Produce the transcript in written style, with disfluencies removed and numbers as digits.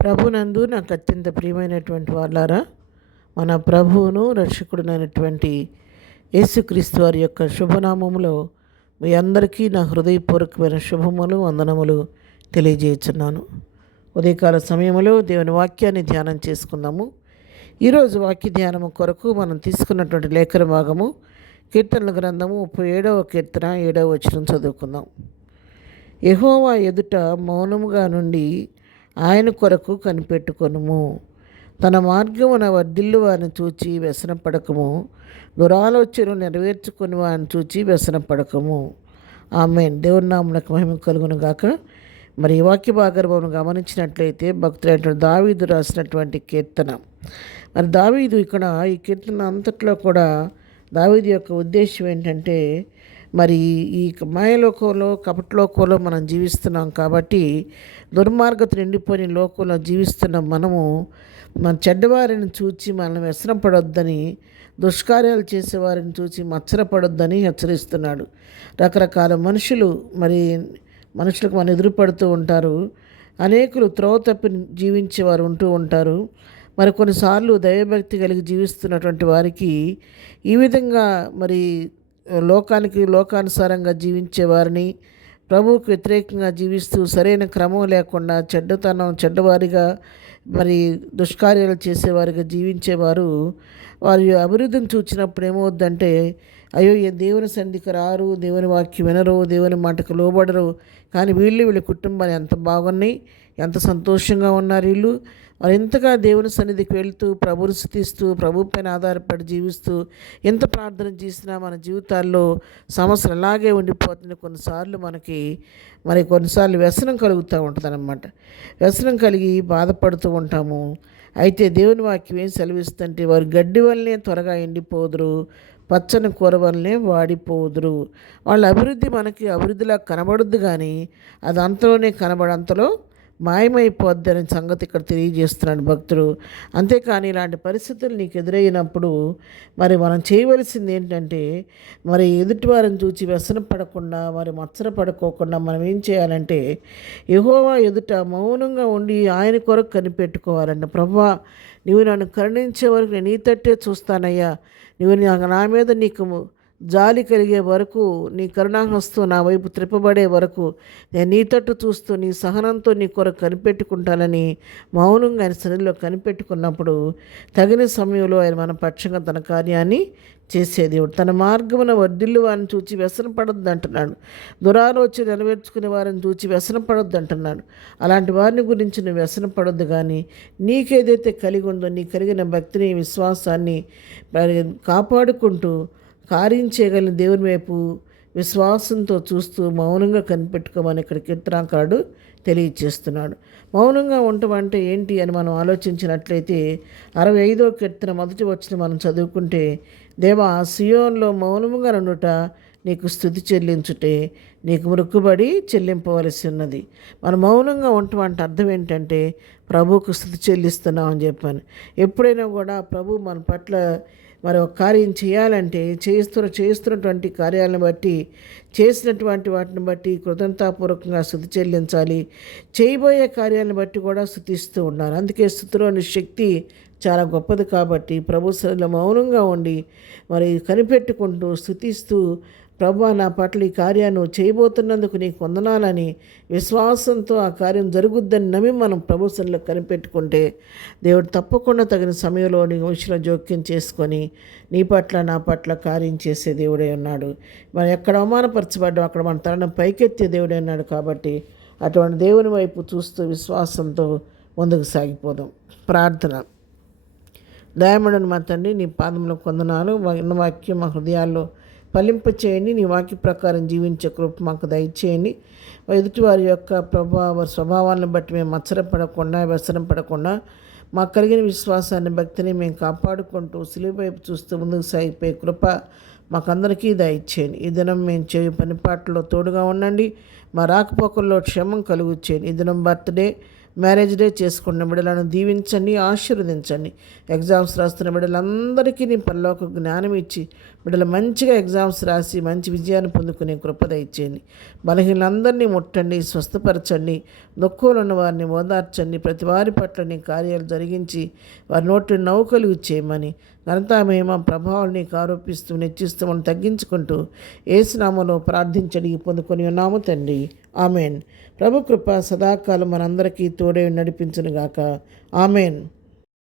ప్రభునందు నాకు అత్యంత ప్రియమైనటువంటి వాళ్ళారా, మన ప్రభువును రక్షకుడునైనటువంటి యేసుక్రీస్తు వారి యొక్క శుభనామములో మీ అందరికీ నా హృదయపూర్వకమైన శుభములు వందనములు తెలియజేస్తున్నాను. ఉదయకాల సమయంలో దేవుని వాక్యాన్ని ధ్యానం చేసుకుందాము. ఈరోజు వాక్య ధ్యానము కొరకు మనం తీసుకున్నటువంటి లేఖన భాగము కీర్తనల గ్రంథము 37వ కీర్తన 7వ వచనం చదువుకుందాం. యెహోవా ఎదుట మౌనముగా నుండి ఆయన కొరకు కనిపెట్టుకొనుము. తన మార్గమున వర్ధిల్లు వారిని చూచి వ్యసనపడకము. దురాలోచన నెరవేర్చుకుని వారిని చూచి వ్యసనపడకము. ఆమేన్. దేవుని నామమునకు మహిమ కలుగును గాక. మరి ఈ వాక్య భాగం గమనించినట్లయితే భక్తుడైనటువంటి దావీదు రాసినటువంటి కీర్తన. మరి దావీదు ఇక్కడ ఈ కీర్తన అంతట్లో కూడా దావీదు యొక్క ఉద్దేశం ఏంటంటే, మరి ఈ మాయలోకంలో కపటలోకంలో మనం జీవిస్తున్నాం కాబట్టి, దుర్మార్గత నిండిపోయిన లోకంలో జీవిస్తున్న మనము మన చెడ్డవారిని చూచి మనం వ్యసనపడొద్దని, దుష్కార్యాలు చేసేవారిని చూచి మత్సరపడొద్దని హెచ్చరిస్తున్నాడు. రకరకాల మనుషులకు మనం ఎదురుపడుతూ ఉంటారు. అనేకులు త్రోవ తప్పి జీవించేవారు ఉంటూ ఉంటారు. మరి కొన్నిసార్లు దైవభక్తి కలిగి జీవిస్తున్నటువంటి వారికి ఈ విధంగా మరి లోకానుసారంగా జీవించే వారిని, ప్రభువుకు వ్యతిరేకంగా జీవిస్తూ సరైన క్రమం లేకుండా చెడ్డవారిగా మరి దుష్కార్యాలు చేసేవారిగా జీవించేవారు వారి అభివృద్ధిని చూచినప్పుడు ఏమవుద్దంటే, అయ్యో దేవుని సన్నిధికి రారు, దేవుని వాక్యం వినరు, దేవుని మాటకు లోబడరు, కానీ వీళ్ళ కుటుంబాలు ఎంత బాగున్నాయి, ఎంత సంతోషంగా ఉన్నారు వీళ్ళు, మరి ఎంతగా దేవుని సన్నిధికి వెళ్తూ ప్రభువును స్తుతిస్తూ ప్రభు పైన ఆధారపడి జీవిస్తూ ఎంత ప్రార్థన చేసినా మన జీవితాల్లో సమస్యలు అలాగే ఉండిపోతుంది. కొన్నిసార్లు వ్యసనం కలుగుతూ ఉంటుందన్నమాట. వ్యసనం కలిగి బాధపడుతూ ఉంటాము. అయితే దేవుని వాక్యం ఏం సెలవిస్తుందంటే, వారు గడ్డి వల్లనే త్వరగా ఎండిపోదురు, పచ్చని కూర వల్లనే వాడిపోదురు. వాళ్ళ అభివృద్ధి మనకి అభివృద్ధిలా కనబడుద్దు, కానీ అది అంతలో మాయమైపోద్ది అనే సంగతి ఇక్కడ తెలియజేస్తున్నాడు భక్తుడు. అంతేకాని ఇలాంటి పరిస్థితులు నీకు ఎదురైనప్పుడు మరి మనం చేయవలసింది ఏంటంటే, మరి ఎదుటి వారిని చూసి వ్యసన పడకుండా, మరి మత్సరపడుకోకుండా మనం ఏం చేయాలంటే, యెహోవా ఎదుట మౌనంగా ఉండి ఆయన కొరకు కనిపెట్టుకోవాలంట. ప్రభువా, నీవు నన్ను కరుణించే వరకు నేను నీ తట్టే చూస్తానయ్యా, నువ్వు నా మీద నీకు జాలి కలిగే వరకు, నీ కరుణాహస్తం నా వైపు త్రిప్పబడే వరకు నేను నీ తట్టు చూస్తూ నీ సహనంతో నీ కొరకు కనిపెట్టుకుంటానని మౌనంగా ఆయన సన్నిధిలో కనిపెట్టుకున్నప్పుడు తగిన సమయంలో ఆయన మన పక్షంగా తన కార్యాన్ని చేసే దేవుడు. తన మార్గమున వర్ధిల్లు వారిని చూచి వ్యసనపడొద్దు అంటున్నాడు. దురాలోచన నెరవేర్చుకునే వారిని చూచి వ్యసనపడొద్దు అంటున్నాడు. అలాంటి వారిని గురించి నువ్వు వ్యసనపడొద్దు, కానీ నీకేదైతే కలిగి ఉందో నీ కలిగిన భక్తిని, విశ్వాసాన్ని కాపాడుకుంటూ కార్యం చేయగలిగిన దేవుని వైపు విశ్వాసంతో చూస్తూ మౌనంగా కనిపెట్టుకోమని ఇక్కడ కీర్తనాకారుడు తెలియచేస్తున్నాడు. మౌనంగా ఉండటం అంటే ఏంటి అని మనం ఆలోచించినట్లయితే 65వ కీర్తన మొదటి వచనం మనం చదువుకుంటే, దేవా, సియోన్లో మౌనముగా నుండుట నీకు స్తుతి చెల్లించుటే నీకు మొక్కుబడి చెల్లింపవలసి ఉన్నది. మనం మౌనంగా ఉండటం అంటే అర్థం ఏంటంటే, ప్రభువుకు స్తుతి చెల్లిస్తున్నామని చెప్పాను. ఎప్పుడైనా కూడా ప్రభు మన పట్ల మరి ఒక కార్యం చేయాలంటే చేస్తున్నటువంటి కార్యాలను బట్టి, చేసినటువంటి వాటిని బట్టి కృతజ్ఞతాపూర్వకంగా స్తుతి చెల్లించాలి. చేయబోయే కార్యాలను బట్టి కూడా స్తుతిస్తూ ఉండాలి. అందుకే స్తుతిలోని శక్తి చాలా గొప్పది కాబట్టి ప్రభు సన్నిధిలో మౌనంగా ఉండి మరి కనిపెట్టుకుంటూ స్తుతిస్తూ, ప్రభువా, నా పట్ల ఈ కార్యాన్ని చేయబోతున్నందుకు నీకు వందనాలని విశ్వాసంతో ఆ కార్యం జరుగుద్దని నమ్మి మనం ప్రభు సన్నిధిలో కనిపెట్టుకుంటే దేవుడు తప్పకుండా తగిన సమయంలో నీ విషయంలో జోక్యం చేసుకొని నీ పట్ల నా పట్ల కార్యం చేసే దేవుడే ఉన్నాడు. మనం ఎక్కడ అవమానపరచబడ్డాం అక్కడ మన తలను పైకెత్తే దేవుడే ఉన్నాడు. కాబట్టి అటువంటి దేవుని వైపు చూస్తూ విశ్వాసంతో ముందుకు సాగిపోదాం. ప్రార్థన. దయామయుడైన మా తండ్రి, నీ పాదములో వందనాలు. వాక్యం మా హృదయాల్లో ఫలింప చేయండి. నీ వాక్య ప్రకారం జీవించే కృప మాకు దయచేయండి. ఎదుటి వారి యొక్క స్వభావాలను బట్టి మేము మత్సరపడకుండా, వ్యసనం పడకుండా, మాకు కలిగిన విశ్వాసాన్ని, భక్తిని మేము కాపాడుకుంటూ సిలువ వైపు చూస్తూ ముందుకు సాగిపోయే కృప మాకందరికీ దయచేయండి. ఈ దినం మేము చేయు పనిపాట్లలో తోడుగా ఉండండి. మా రాకపోకల్లో క్షేమం కలుగు చేయండి. ఈ దినం బర్త్డే, మ్యారేజ్ డే చేసుకున్న బిడ్డలను దీవించండి, ఆశీర్వదించండి. ఎగ్జామ్స్ రాస్తున్న బిడ్డలందరికీ నీ పరలోక జ్ఞానం ఇచ్చి బిడ్డలు మంచిగా ఎగ్జామ్స్ రాసి మంచి విజయాన్ని పొందుకునే కృపద ఇచ్చేయండి. బలహీనందరినీ ముట్టండి, స్వస్థపరచండి. దుఃఖంలో ఉన్న వారిని ఓదార్చండి. ప్రతి వారి పట్ల నీ కార్యాలు జరిగించి వారి నోటి నౌకలు ఇచ్చేయమని ఘనతా మహిమ ప్రభావాలు నీకు ఆరోపిస్తూ నెచ్చిస్తూ మనం తగ్గించుకుంటూ ఏసునామలో ప్రార్థించడి పొందుకొని ఉన్నాము తండ్రి. ఆమెన్. ప్రభు కృప సదాకాలం మనందరికీ తోడే నడిపించునుగాక. ఆమెన్.